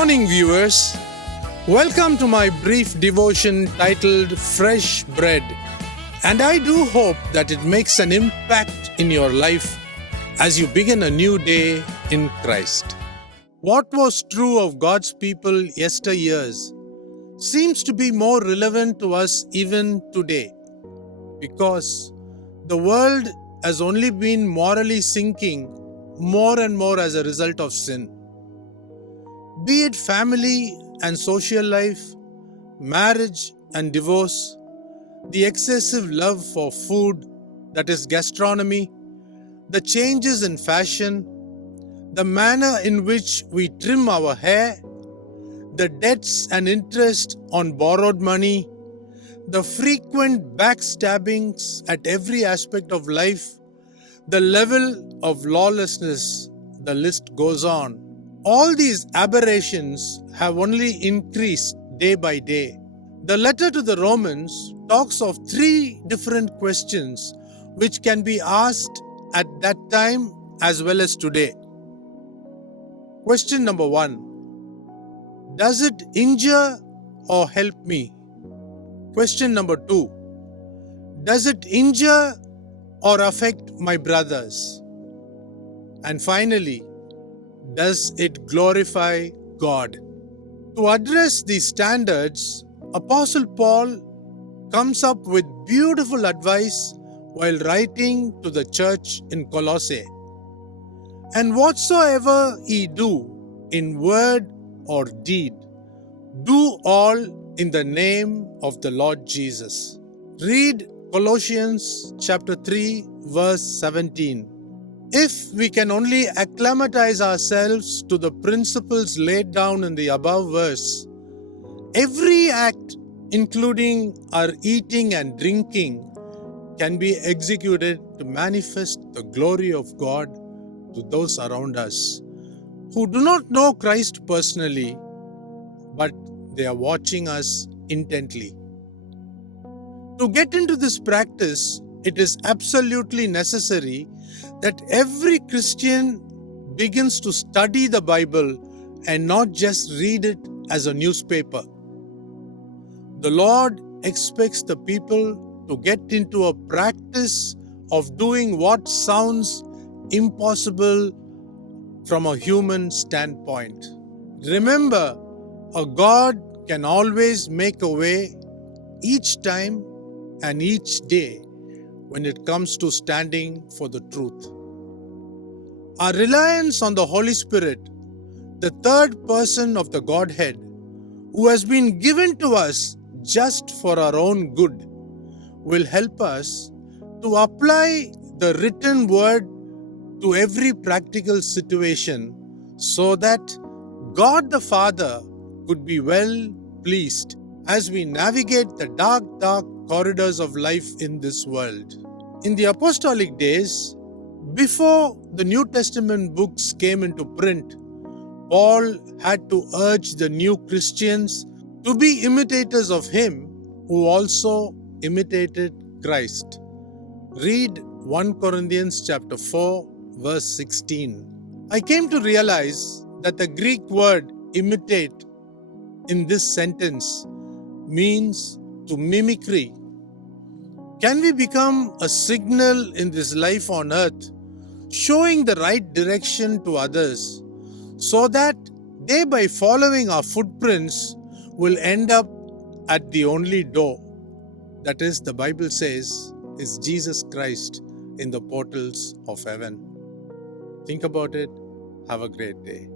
morning, viewers. Welcome to my brief devotion titled Freshbread. And I do hope that it makes an impact in your life as you begin a new day in Christ. What was true of God's people yesteryears seems to be more relevant to us even today, because the world has only been morally sinking more and more as a result of sin. Be it family and social life, marriage and divorce, the excessive love for food, that is gastronomy, the changes in fashion, the manner in which we trim our hair, the debts and interest on borrowed money, the frequent backstabbings at every aspect of life, the level of lawlessness, the list goes on. All these aberrations have only increased day by day. The letter to the Romans talks of 3 different questions which can be asked at that time as well as today. Question number 1. Does it injure or help me? Question number 2. Does it injure or affect my brothers? And finally, does it glorify God? To address these standards, Apostle Paul comes up with beautiful advice while writing to the church in Colossae. And whatsoever ye do in word or deed, do all in the name of the Lord Jesus. Read Colossians chapter 3 verse 17. If we can only acclimatize ourselves to the principles laid down in the above verse, every act, including our eating and drinking, can be executed to manifest the glory of God to those around us who do not know Christ personally, but they are watching us intently. To get into this practice, it is absolutely necessary that every Christian begins to study the Bible and not just read it as a newspaper. The Lord expects the people to get into a practice of doing what sounds impossible from a human standpoint. Remember, a God can always make a way each time and each day when it comes to standing for the truth. Our reliance on the Holy Spirit, the third person of the Godhead, who has been given to us just for our own good, will help us to apply the written word to every practical situation so that God the Father could be well pleased as we navigate the dark corridors of life in this world. In the apostolic days, before the New Testament books came into print, Paul had to urge the new Christians to be imitators of him who also imitated Christ. Read 1 Corinthians chapter 4 verse 16. I came to realize that the Greek word imitate in this sentence means to mimicry. Can we become a signal in this life on earth, showing the right direction to others, so that they, by following our footprints, will end up at the only door, that is, the Bible says, is Jesus Christ in the portals of heaven? Think about it. Have a great day.